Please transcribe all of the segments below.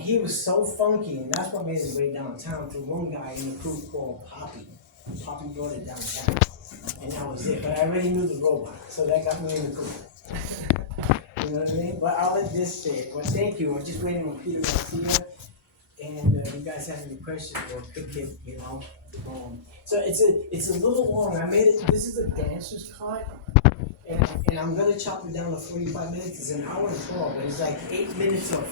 And he was so funky, and that's what made his way downtown to one guy in the crew called Poppy. Poppy brought it downtown, and that was it. But I already knew the robot, so that got me in the crew. You know what I mean? But I'll let this stay. Well, thank you. I'm just waiting on Peter Garcia. And you guys have any questions, we'll pick it, you know. So it's a little long. I made it. This is a dancer's cut, and I'm gonna chop it down to 45 minutes. It's an hour and 12, but it's like 8 minutes of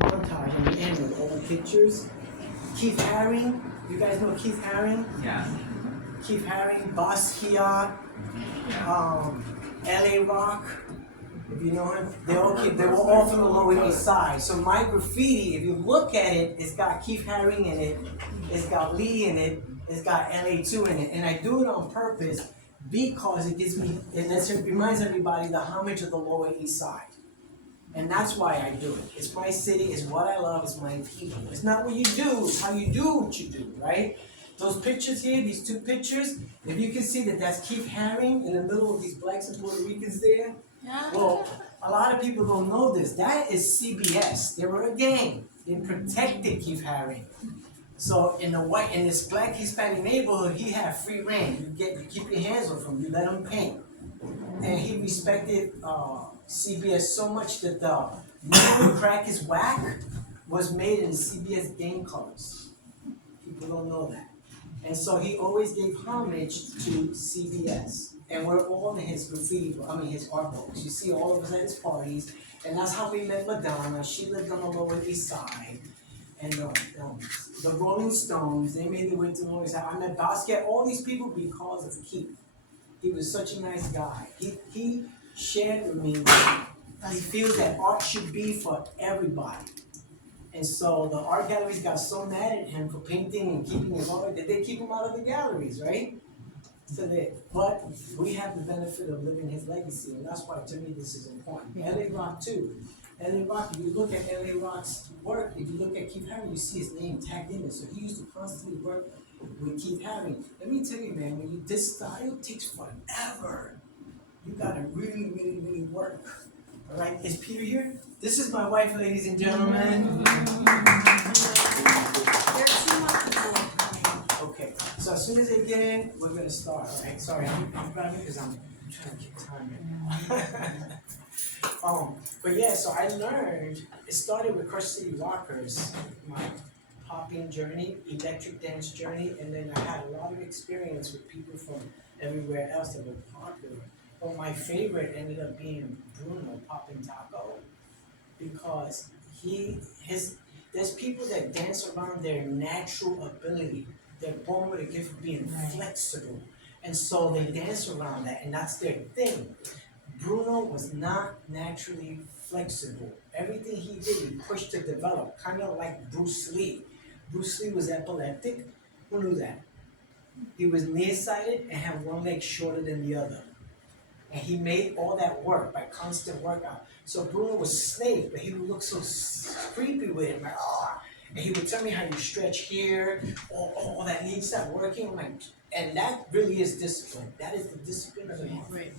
montage in the end with old pictures. Keith Haring, you guys know Keith Haring? Yeah. Keith Haring, Basquiat, LA Rock. If you know him, they were all from the Lower East Side. So my graffiti, if you look at it, it's got Keith Haring in it, it's got Lee in it, it's got LA2 in it, and I do it on purpose because it reminds everybody the homage of the Lower East Side, and that's why I do it. It's my city, it's what I love, it's my people. It's not what you do, it's how you do what you do, right? Those pictures here, these two pictures, if you can see that that's Keith Haring in the middle of these blacks and Puerto Ricans there. Well, a lot of people don't know this. That is CBS. They were a gang. They protected Keith Haring. So in this black Hispanic neighborhood, he had free reign. You keep your hands off him. You let him paint. And he respected CBS so much that the Never Crack Is Whack was made in CBS game colors. People don't know that. And so he always gave homage to CBS. And we're all in his his art books. You see all of us at his parties. And that's how we met Madonna. She lived on the Lower East Side. And the Rolling Stones, they made their way to the Lower East Side. I met Basquiat, all these people because of Keith. He was such a nice guy. He shared with me that he feels that art should be for everybody. And so the art galleries got so mad at him for painting and keeping his art that they keep him out of the galleries, right? But we have the benefit of living his legacy, and that's why to me this is important. LA Rock too. LA Rock, if you look at LA Rock's work, if you look at Keith Haring, you see his name tagged in it. So he used to constantly work with Keith Haring. Let me tell you, man, this style takes forever. You gotta really, really, really work. All right, is Peter here? This is my wife, ladies and gentlemen. Okay, so as soon as they get in, we're gonna start. All right, sorry, I'm grabbing because I'm trying to keep time right. But yeah, so I learned. It started with Crush City Rockers, my popping journey, electric dance journey, and then I had a lot of experience with people from everywhere else that were popular. But my favorite ended up being Bruno Poppin' Taco, because there's people that dance around their natural ability. They're born with a gift of being flexible. And so they dance around that, and that's their thing. Bruno was not naturally flexible. Everything he did, he pushed to develop, kind of like Bruce Lee. Bruce Lee was epileptic. Who knew that? He was nearsighted and had one leg shorter than the other. And he made all that work by constant workout. So Bruno was Snake, but he would look so creepy with it, like, and he would tell me how you stretch here, all that needs that working. I'm like, and that really is discipline. That is the discipline of the man. Right.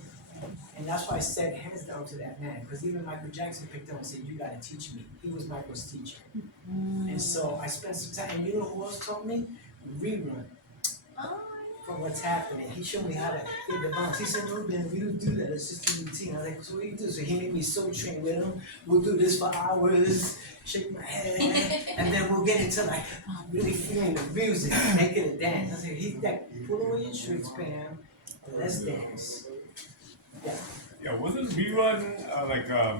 And that's why I said hands down to that man, because even Michael Jackson picked up and said, "You gotta teach me." He was Michael's teacher. And so I spent some time, and you know who else taught me? Rerun. From what's happening. He showed me how to hit the bounce. He said, "No, man, we don't do that. It's just a routine." I was like, "So what do you do?" So he made me soul train with him. We'll do this for hours, shake my head, and then we'll get into like really feeling the music, make it a dance. I said, "He's that. Put away your tricks, Pam. Let's dance." Yeah. Yeah, wasn't Rerun like a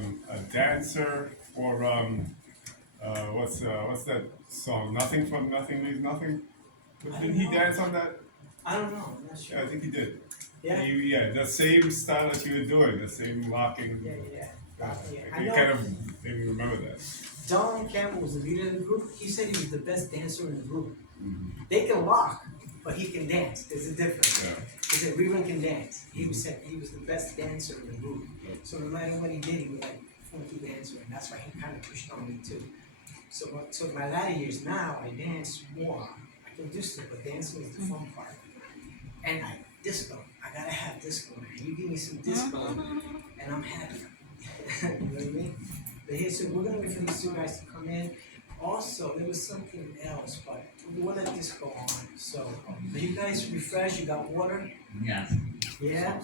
dancer for what's that song? Nothing from Nothing Leaves Nothing. Didn't he dance on that? I don't know. I'm not sure. Yeah, I think he did. Yeah. The same style that you were doing, the same locking. You kind of made me remember that. Don Campbell was the leader of the group. He said he was the best dancer in the group. Mm-hmm. They can lock, but he can dance. There's a difference. Yeah. He said Rerun can dance. He said he was the best dancer in the group. So no matter what he did, he was like funky dancer, and that's why he kind of pushed on me too. So my latter years now, I dance more. I can do stuff, but dancing is the fun part. And disco. I gotta have disco. You give me some disco, and I'm happy. You know what I mean? But here, so we're gonna wait for these two guys to come in. Also, there was something else, but we'll let this go on. So, are you guys refreshed? You got water? Yes. Yeah?